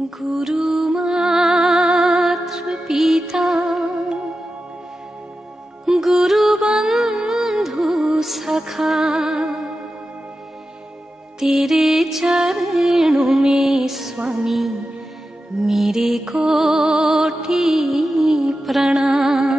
गुरु मात्र पिता गुरु बंधु सखा तेरे चरणों में स्वामी मेरे कोटि प्रणाम।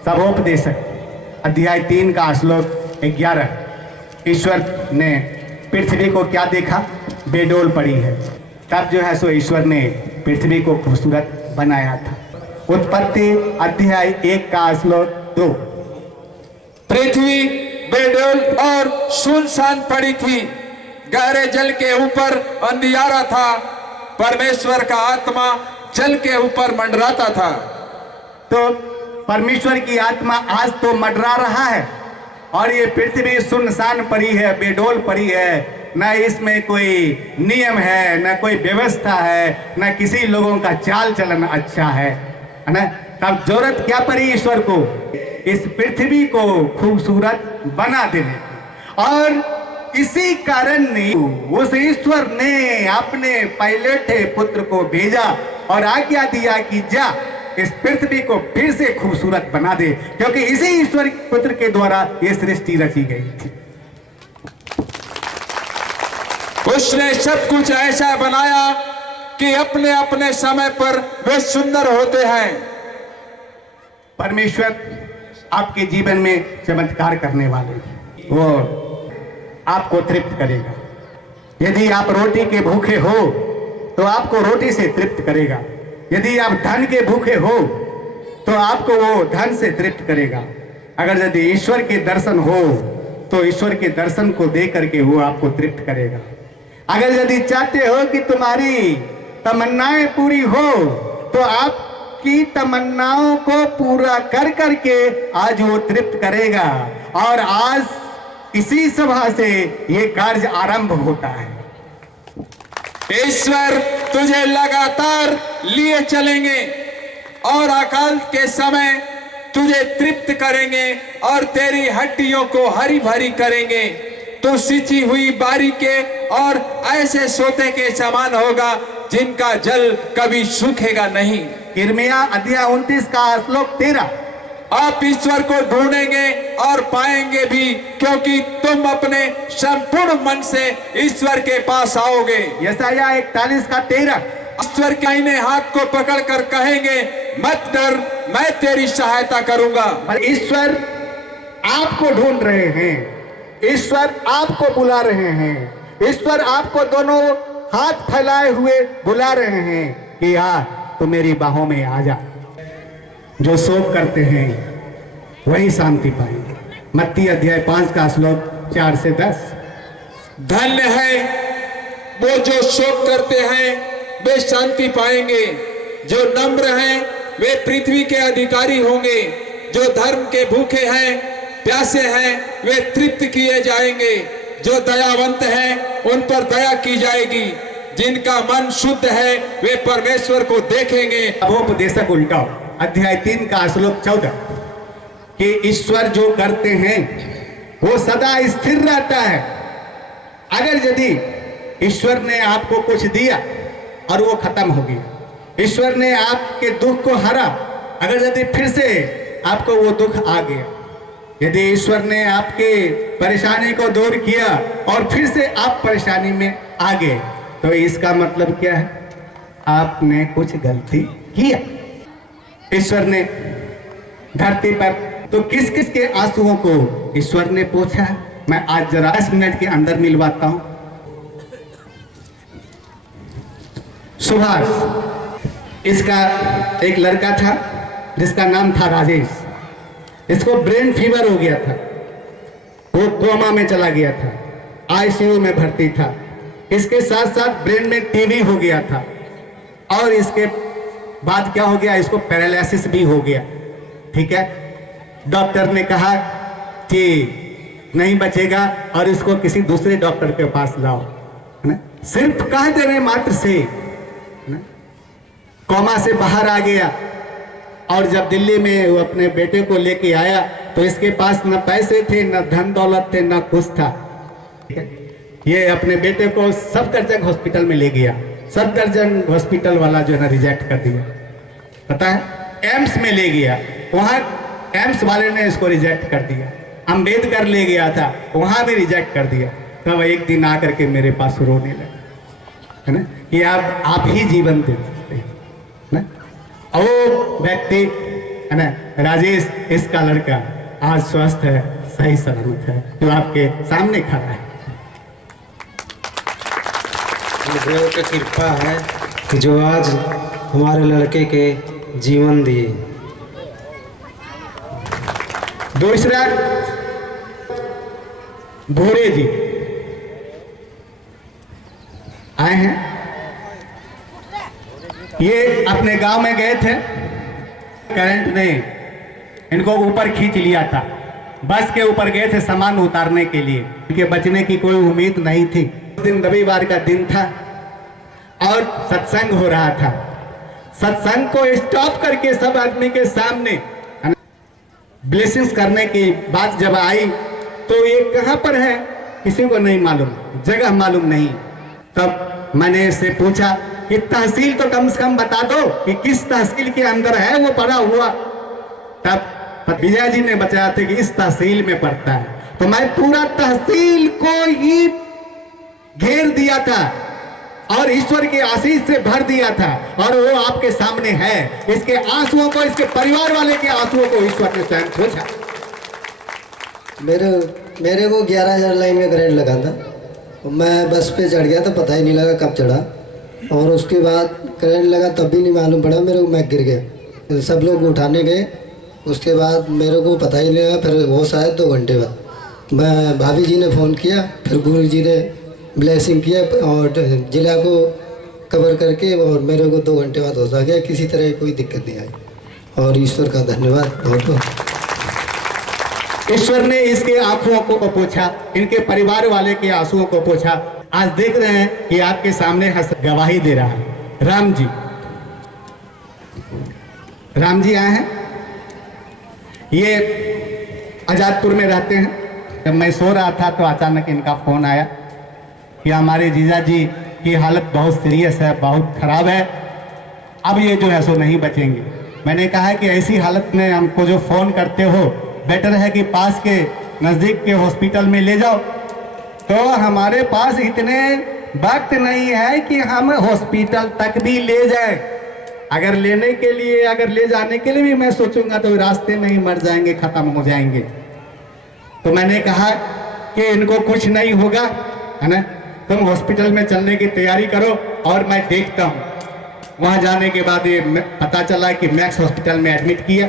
सभोपदेशक अध्याय 3 का श्लोक 11। ईश्वर ने पृथ्वी को क्या देखा? बेडोल पड़ी है। तब जो है सो ईश्वर ने पृथ्वी को खूबसूरत बनाया था। उत्पत्ति अध्याय 1 का श्लोक 2। पृथ्वी बेडोल और सुनसान पड़ी थी, गहरे जल के ऊपर अंधियारा था, परमेश्वर का आत्मा जल के ऊपर मंडराता था। तो परमेश्वर की आत्मा आज तो मंडरा रहा है और ये पृथ्वी सुनसान पड़ी है, बेडोल पड़ी है। न इसमें कोई नियम है, न कोई व्यवस्था है, न किसी लोगों का चाल चलन अच्छा है ना। तब जरूरत क्या पड़ी ईश्वर को? इस पृथ्वी को खूबसूरत बना देने की। और इसी कारण ने उस ईश्वर ने अपने पहले पुत्र को भेजा और आज्ञा दिया कि जा इस पृथ्वी को फिर से खूबसूरत बना दे, क्योंकि इसी ईश्वर पुत्र के द्वारा ये सृष्टि रची गई थी। उसने सब कुछ ऐसा बनाया कि अपने अपने समय पर वे सुंदर होते हैं। परमेश्वर आपके जीवन में चमत्कार करने वाले, वो आपको तृप्त करेगा। यदि आप रोटी के भूखे हो तो आपको रोटी से तृप्त करेगा। यदि आप धन के भूखे हो तो आपको वो धन से तृप्त करेगा। अगर यदि ईश्वर के दर्शन हो तो ईश्वर के दर्शन को दे करके वो आपको तृप्त करेगा। अगर यदि चाहते हो कि तुम्हारी तमन्नाएं पूरी हो तो आपकी तमन्नाओं को पूरा कर करके आज वो तृप्त करेगा। और आज इसी सभा से ये कार्य आरंभ होता है। ईश्वर तुझे लगातार लिए चलेंगे और अकाल के समय तुझे तृप्त करेंगे और तेरी हड्डियों को हरी भरी करेंगे। तू सिंची हुई बारी के और ऐसे सोते के समान होगा जिनका जल कभी सूखेगा नहीं। यिर्मयाह अध्याय 29 का श्लोक 13। आप ईश्वर को ढूंढेंगे और पाएंगे भी, क्योंकि तुम अपने संपूर्ण मन से ईश्वर के पास आओगे। यशायाह 41 का 13। ईश्वर के दाहिने हाथ को पकड़कर कहेंगे, मत डर, मैं तेरी सहायता करूंगा। पर ईश्वर आपको ढूंढ रहे हैं, ईश्वर आपको बुला रहे हैं, ईश्वर आपको दोनों हाथ फैलाए हुए बुला रहे हैं कि आ तो मेरी बाहों में आ जा। जो शोक करते हैं वही शांति पाएंगे। मत्ती अध्याय 5 का श्लोक 4 से 10। धन्य है वो जो शोक करते हैं, वे शांति पाएंगे। जो नम्र हैं वे पृथ्वी के अधिकारी होंगे। जो धर्म के भूखे हैं, प्यासे हैं, वे तृप्त किए जाएंगे। जो दयावंत हैं उन पर दया की जाएगी। जिनका मन शुद्ध है वे परमेश्वर को देखेंगे। सभोपदेशक उल्टा अध्याय 3 का श्लोक 14 कि ईश्वर जो करते हैं वो सदा स्थिर रहता है। अगर यदि ईश्वर ने आपको कुछ दिया और वो खत्म हो गया, ईश्वर ने आपके दुख को हरा, अगर यदि फिर से आपको वो दुख आ गया, यदि ईश्वर ने आपके परेशानी को दूर किया और फिर से आप परेशानी में आ गए, तो इसका मतलब क्या है? आपने कुछ गलती किया। ईश्वर ने धरती पर तो किस किस के आंसुओं को ईश्वर ने पोंछा? मैं आज जरा 10 मिनट के अंदर मिलवाता हूं। सुभाष, इसका एक लड़का था जिसका नाम था राजेश। इसको ब्रेन फीवर हो गया था, वो कोमा में चला गया था, आईसीयू में भर्ती था। इसके साथ साथ ब्रेन में टीबी हो गया था और इसके बाद क्या हो गया, इसको पैरालिसिस भी हो गया। ठीक है, डॉक्टर ने कहा कि नहीं बचेगा और इसको किसी दूसरे डॉक्टर के पास लाओ, है ना। सिर्फ कह देने मात्र से, है ना, कोमा से बाहर आ गया। और जब दिल्ली में वो अपने बेटे को लेके आया तो इसके पास न पैसे थे, न धन दौलत थे, न कुछ था। ये अपने बेटे को सफदरजंग हॉस्पिटल में ले गया। सफदरजंग हॉस्पिटल वाला जो है ना रिजेक्ट कर दिया, पता है। एम्स में ले गया, वहां एम्स वाले ने इसको रिजेक्ट कर दिया। अंबेडकर ले गया था, वहां भी रिजेक्ट कर दिया। तब एक दिन आकर के मेरे पास रोने लगा, है ना, कि आप ही जीवन दे सकते हैं ना। वो व्यक्ति, है ना, राजेश, इसका लड़का आज स्वस्थ है, सही सलामत है, जो आपके सामने खड़ा है। गुरुदेव की कृपा है कि जो आज हमारे लड़के के जीवन दिए। दूसरा, भोरे जी आए हैं। ये अपने गांव में गए थे, करंट ने इनको ऊपर खींच लिया था। बस के ऊपर गए थे सामान उतारने के लिए, इनके बचने की कोई उम्मीद नहीं थी। उस दिन रविवार का दिन था और सत्संग हो रहा था। सत्संग को स्टॉप करके सब आदमी के सामने ब्लेसिंग्स करने की बात जब आई तो ये कहां पर है किसी को नहीं मालूम, जगह मालूम नहीं। तब मैंने इससे पूछा कि तहसील तो कम से कम बता दो कि किस तहसील के अंदर है वो पड़ा हुआ। तब विजय जी ने बताया था कि इस तहसील में पड़ता है। तो मैं पूरा तहसील को ही घेर दिया था और ईश्वर के आशीष से भर दिया था, और वो आपके सामने है। इसके आंसुओं को, इसके परिवार वाले के आंसुओं को ईश्वर ने स्वयं पूछा। मेरे को 11,000 लाइन में करंट लगा था। मैं बस पे चढ़ गया तो पता ही नहीं लगा कब चढ़ा, और उसके बाद करंट लगा तब भी नहीं मालूम पड़ा मेरे को, मैं गिर गया। सब लोग उठाने गए, उसके बाद मेरे को पता ही नहीं लगा। फिर वो शायद 2 घंटे बाद मैं भाभी जी ने फ़ोन किया, फिर गुरु जी ने ब्लेसिंग किया और जिला को कवर करके, और मेरे को 2 घंटे बाद होश आ गया। किसी तरह की कोई दिक्कत नहीं आई, और ईश्वर का धन्यवाद बहुत बहुत। ईश्वर ने इसके आंखों को पोंछा, इनके परिवार वाले के आंसुओं को पोंछा। आज देख रहे हैं कि आपके सामने गवाही दे रहा है। राम जी आए हैं। ये आजादपुर में रहते हैं। जब मैं सो रहा था तो अचानक इनका फोन आया कि हमारे जीजा जी की हालत बहुत सीरियस है, बहुत खराब है, अब ये जो है सो नहीं बचेंगे। मैंने कहा कि ऐसी हालत में हमको जो फोन करते हो, बेटर है कि पास के नज़दीक के हॉस्पिटल में ले जाओ। तो हमारे पास इतने वक्त नहीं है कि हम हॉस्पिटल तक भी ले जाएं। अगर ले जाने के लिए भी मैं सोचूंगा तो रास्ते में ही मर जाएंगे, खत्म हो जाएंगे। तो मैंने कहा कि इनको कुछ नहीं होगा, है ना, तुम हॉस्पिटल में चलने की तैयारी करो और मैं देखता हूँ। वहाँ जाने के बाद ये पता चला कि मैक्स हॉस्पिटल में एडमिट किया।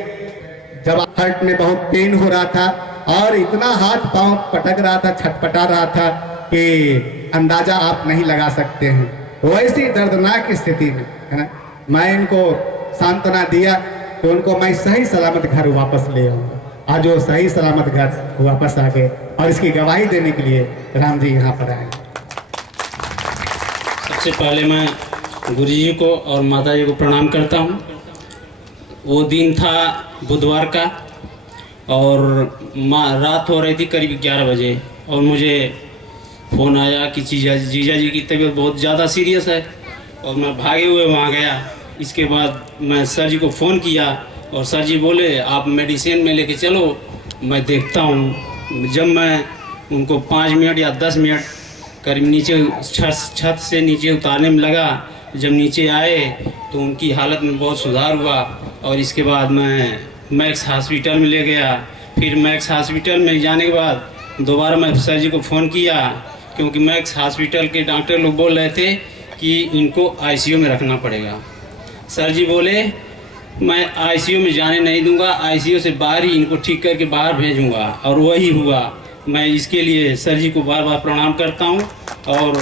जब हार्ट में बहुत पेन हो रहा था और इतना हाथ पांव पटक रहा था, छटपटा रहा था कि अंदाजा आप नहीं लगा सकते हैं। वैसी दर्दनाक स्थिति में, है ना, मैं इनको सांत्वना दिया तो उनको मैं सही सलामत घर वापस ले आऊँगा। आज वो सही सलामत घर वापस आ गए और इसकी गवाही देने के लिए राम जी यहाँ पर आए। सबसे पहले मैं गुरु जी को और माता जी को प्रणाम करता हूँ। वो दिन था बुधवार का और रात हो रही थी करीब 11 बजे, और मुझे फ़ोन आया कि जीजा जी की तबीयत बहुत ज़्यादा सीरियस है, और मैं भागे हुए वहाँ गया। इसके बाद मैं सर जी को फ़ोन किया और सर जी बोले आप मेडिसिन में लेके चलो, मैं देखता हूँ। जब मैं उनको 5 मिनट या 10 मिनट करीब नीचे छत से नीचे उतारने में लगा, जब नीचे आए तो उनकी हालत में बहुत सुधार हुआ, और इसके बाद मैं मैक्स हॉस्पिटल में ले गया। फिर मैक्स हॉस्पिटल में जाने के बाद दोबारा मैं सर जी को फ़ोन किया, क्योंकि मैक्स हॉस्पिटल के डॉक्टर लोग बोल रहे थे कि इनको आईसीयू में रखना पड़ेगा। सर जी बोले मैं आईसीयू में जाने नहीं दूंगा, आईसीयू से बाहर ही इनको ठीक करके बाहर भेजूंगा, और वही हुआ। मैं इसके लिए सर जी को बार बार प्रणाम करता हूं और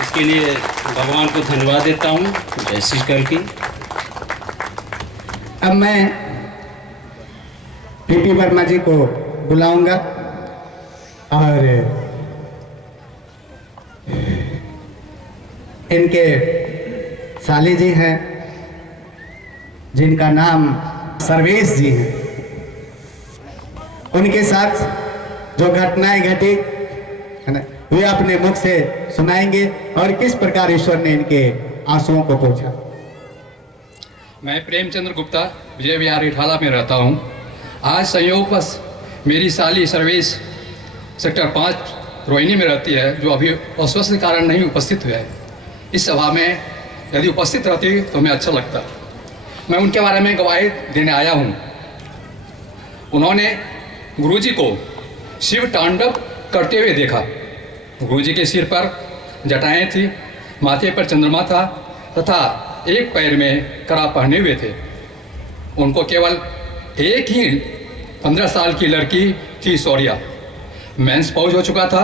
इसके लिए भगवान को धन्यवाद देता हूं। जय श्री करके अब मैं पीपी वर्मा जी को बुलाऊंगा और इनके साली जी हैं जिनका नाम सर्वेश जी है। उनके साथ जो घटनाएं घटी है ना, वे अपने मुख से सुनाएंगे और किस प्रकार ईश्वर ने इनके आंसुओं को पोंछा। मैं प्रेमचंद्र गुप्ता विजय विहार इठाला में रहता हूँ। आज संयोगवश मेरी साली सर्वेश सेक्टर 5 रोहिणी में रहती है, जो अभी अस्वस्थ के कारण नहीं उपस्थित हुआ है। इस सभा में यदि उपस्थित रहती तो हमें अच्छा लगता। मैं उनके बारे में गवाही देने आया हूँ। उन्होंने गुरुजी को शिव तांडव करते हुए देखा। गुरुजी के सिर पर जटाएं थी, माथे पर चंद्रमा था तथा एक पैर में कड़ा पहने हुए थे। उनको केवल एक ही 15 साल की लड़की थी सौर्या। मेंस पहुंच हो चुका था।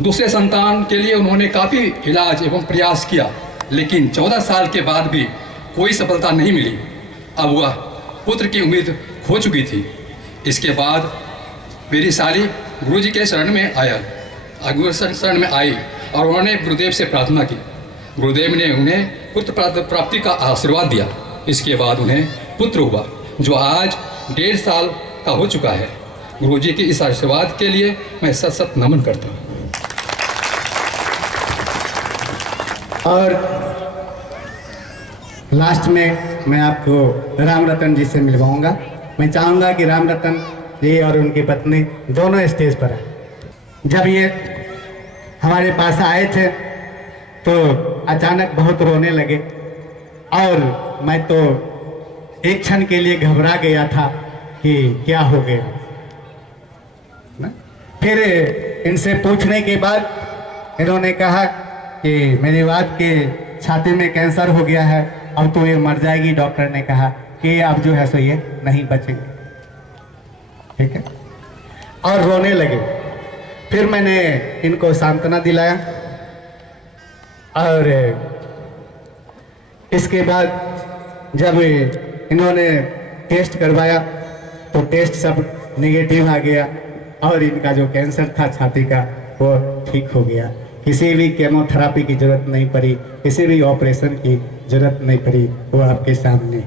दूसरे संतान के लिए उन्होंने काफ़ी इलाज एवं प्रयास किया, लेकिन 14 साल के बाद भी कोई सफलता नहीं मिली। अब वह पुत्र की उम्मीद खो चुकी थी। इसके बाद मेरी साली गुरुजी के शरण में आई और उन्होंने गुरुदेव से प्रार्थना की। गुरुदेव ने उन्हें पुत्र प्राप्ति का आशीर्वाद दिया। इसके बाद उन्हें पुत्र हुआ, जो आज 1.5 साल का हो चुका है। गुरुजी के इस आशीर्वाद के लिए मैं सत सत नमन करता हूँ। और लास्ट में मैं आपको राम रतन जी से मिलवाऊंगा। मैं चाहूँगा कि राम रतन जी और उनकी पत्नी दोनों स्टेज पर आए। जब ये हमारे पास आए थे तो अचानक बहुत रोने लगे और मैं तो एक क्षण के लिए घबरा गया था कि क्या हो गया ना? फिर इनसे पूछने के बाद इन्होंने कहा कि मेरी बात के छाती में कैंसर हो गया है, अब तो ये मर जाएगी। डॉक्टर ने कहा कि अब जो है सो ये नहीं बचेंगे। ठीक है, और रोने लगे। फिर मैंने इनको सांत्वना दिलाया और इसके बाद जब इन्होंने टेस्ट करवाया तो टेस्ट सब नेगेटिव आ गया और इनका जो कैंसर था छाती का वो ठीक हो गया। किसी भी केमोथेरापी की जरूरत नहीं पड़ी, किसी भी ऑपरेशन की जरूरत नहीं पड़ी। वो आपके सामने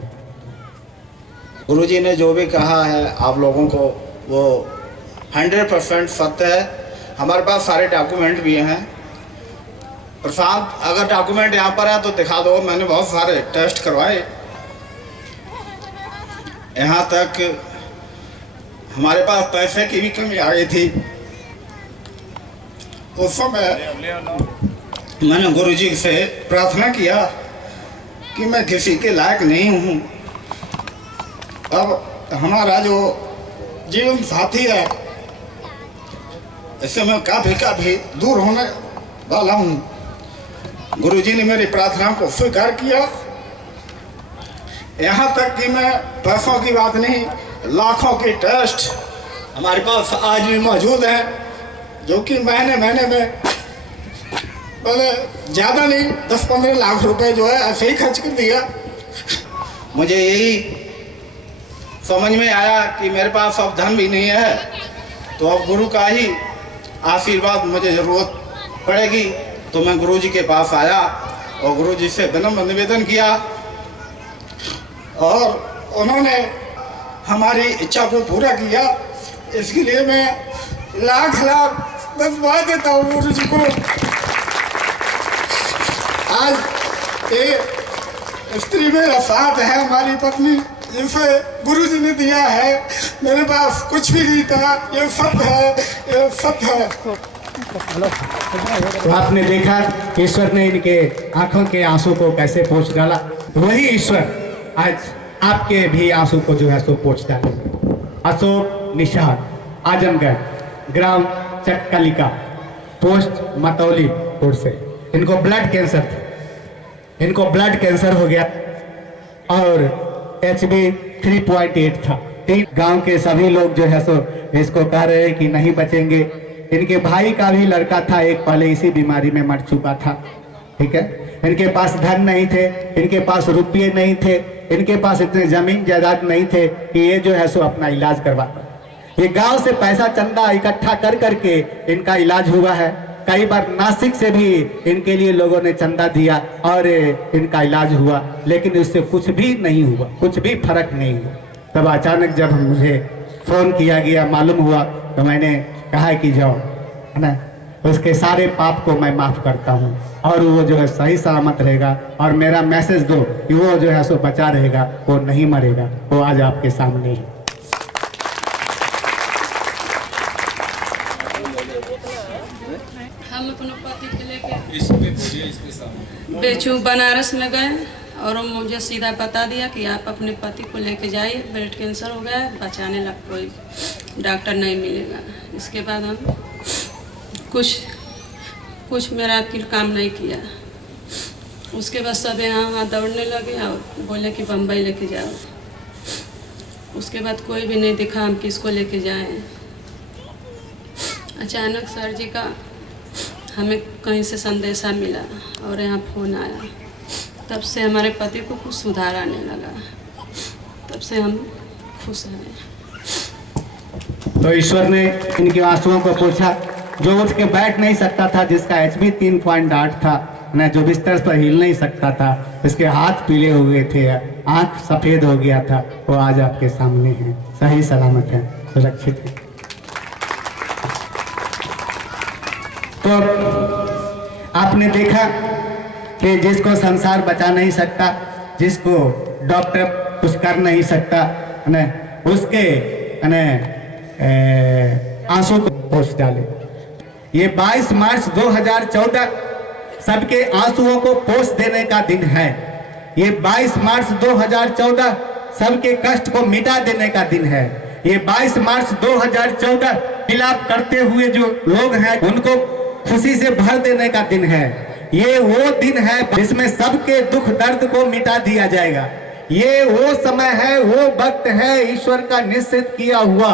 गुरुजी ने जो भी कहा है आप लोगों को वो 100% सत्य है। हमारे पास सारे डॉक्यूमेंट भी हैं। प्रशांत, अगर डॉक्यूमेंट यहाँ पर है तो दिखा दो। मैंने बहुत सारे टेस्ट करवाए। यहाँ तक हमारे पास पैसे की भी कमी आ गई थी। उस समय मैंने गुरुजी से प्रार्थना किया कि मैं किसी के लायक नहीं हूँ। अब हमारा जो जीवन साथी है इससे मैं काफी दूर होने वाला हूँ। गुरुजी ने मेरी प्रार्थना को स्वीकार किया। यहाँ तक कि मैं पैसों की बात नहीं, लाखों के टेस्ट हमारे पास आज भी मौजूद हैं, जो कि महीने में मैंने ज़्यादा नहीं 10-15 लाख रुपए जो है ऐसे ही खर्च कर दिया। मुझे यही समझ में आया कि मेरे पास अब धन भी नहीं है, तो अब गुरु का ही आशीर्वाद मुझे ज़रूरत पड़ेगी। तो मैं गुरुजी के पास आया और गुरुजी से विनम्र निवेदन किया और उन्होंने हमारी इच्छा को पूरा किया। इसके लिए मैं लाख धन्यवाद देता हूँ गुरुजी को। आज एक स्त्री मेरा साथ है, हमारी पत्नी, जिसे गुरुजी ने दिया है। मेरे पास कुछ भी नहीं था। ये सत्य है, ये सत्य है। तो आपने देखा ईश्वर ने इनके आंखों के आंसू को कैसे पोंछ डाला। वही ईश्वर आज आपके भी आंसू को जो है सो पोंछ डालेंगे। अशोक निषाद, आजमगढ़, ग्राम चटकलिका, पोस्ट मतौलीपुर से। इनको ब्लड कैंसर था। इनको ब्लड कैंसर हो गया और HB 3.8 था। गांव के सभी लोग जो है सो इसको कह रहे हैं कि नहीं बचेंगे। इनके भाई का भी लड़का था, एक पहले इसी बीमारी में मर चुका था। ठीक है, इनके पास धन नहीं थे, इनके पास रुपये नहीं थे, इनके पास इतने जमीन जायदाद नहीं थे कि ये जो है सो अपना इलाज करवाता। ये गांव से पैसा चंदा इकट्ठा कर करके इनका इलाज हुआ है। कई बार नासिक से भी इनके लिए लोगों ने चंदा दिया और इनका इलाज हुआ, लेकिन इससे कुछ भी नहीं हुआ, कुछ भी फर्क नहीं हुआ। तब अचानक जब मुझे फोन किया गया, मालूम हुआ, तो मैंने कहा कि जाओ, है ना, उसके सारे पाप को मैं माफ करता हूँ और वो जो है सही सलामत रहेगा। और मेरा मैसेज दो कि वो जो है सो बचा रहेगा, वो नहीं मरेगा, वो आज आपके सामने है। हम अपने पति के लेके बेचू बनारस में गए और मुझे सीधा बता दिया कि आप अपने पति को लेके जाइए, ब्लड कैंसर हो गया है, बचाने ला कोई डॉक्टर नहीं मिलेगा। इसके बाद हम कुछ मेरा काम नहीं किया। उसके बाद सब यहाँ दौड़ने लगे और बोले कि बम्बई लेके जाओ। उसके बाद कोई भी नहीं दिखा, हम किसको लेके जाएं। अचानक सर जी का हमें कहीं से संदेशा मिला और यहाँ फ़ोन आया। तब से हमारे पति को कुछ सुधार आने लगा, तब से हम खुश हैं। तो ईश्वर ने इनके आंसुओं को पूछा। जो उठ के बैठ नहीं सकता था, जिसका HB 3.8 था, न जो बिस्तर पर हिल नहीं सकता था, इसके हाथ पीले हो गए थे, आंख सफ़ेद हो गया था, वो आज आपके सामने है, सही सलामत है, सुरक्षित है। तो आपने देखा कि जिसको संसार बचा नहीं सकता, जिसको डॉक्टर कुछ कर नहीं सकता, न उसके आंसू को पोंछ डाले। ये 22 मार्च 2014 सबके आंसुओं को पोंछ देने का दिन है। ये 22 मार्च 2014 सबके कष्ट को मिटा देने का दिन है। ये 22 मार्च 2014 विलाप करते हुए जो लोग हैं उनको खुशी से भर देने का दिन है। ये वो दिन है जिसमें सबके दुख दर्द को मिटा दिया जाएगा। ये वो समय है, वो वक्त है ईश्वर का निश्चित किया हुआ,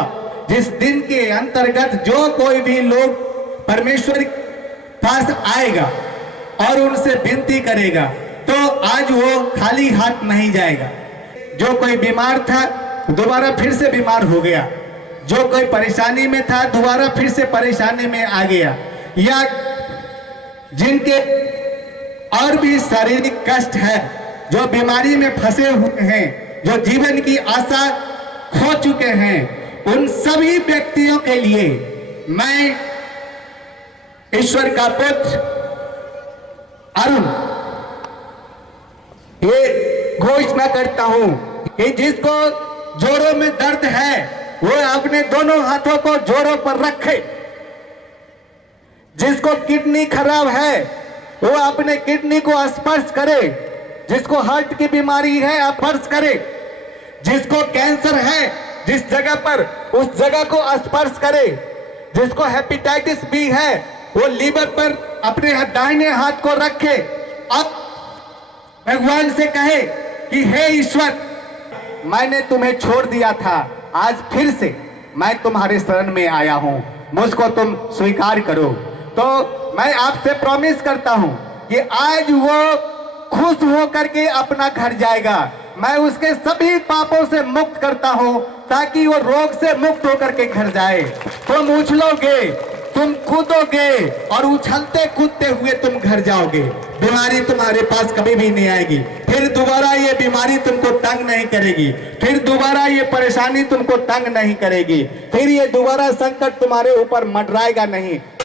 जिस दिन के अंतर्गत जो कोई भी लोग परमेश्वर पास आएगा और उनसे विनती करेगा, तो आज वो खाली हाथ नहीं जाएगा। जो कोई बीमार था दोबारा फिर से बीमार हो गया, जो कोई परेशानी में था दोबारा फिर से परेशानी में आ गया, या जिनके और भी शारीरिक कष्ट है, जो बीमारी में फंसे हुए हैं, जो जीवन की आशा खो चुके हैं, उन सभी व्यक्तियों के लिए मैं ईश्वर का पुत्र अरुण ये घोषणा करता हूं कि जिसको जोड़ों में दर्द है वो अपने दोनों हाथों को जोड़ों पर रखे। जिसको किडनी खराब है वो अपने किडनी को स्पर्श करे। जिसको हार्ट की बीमारी है स्पर्श करे। जिसको कैंसर है जिस जगह पर उस जगह को स्पर्श करे। जिसको हेपेटाइटिस बी है वो लीवर पर अपने दाहिने हाथ को रखे। अब भगवान से कहे कि हे ईश्वर, मैंने तुम्हें छोड़ दिया था, आज फिर से मैं तुम्हारे शरण में आया हूं, मुझको तुम स्वीकार करो। तो मैं आपसे प्रॉमिस करता हूं कि आज वो खुश होकर के अपना घर जाएगा। मैं उसके सभी पापों से मुक्त करता हूं ताकि वो रोग से मुक्त होकर के घर जाए। तुम उछलोगे, तुम कूदोगे और उछलते कूदते हुए तुम घर जाओगे। बीमारी तुम्हारे पास कभी भी नहीं आएगी। फिर दोबारा ये बीमारी तुमको तंग नहीं करेगी। फिर दोबारा ये परेशानी तुमको तंग नहीं करेगी। फिर ये दोबारा संकट तुम्हारे ऊपर मंडराएगा नहीं।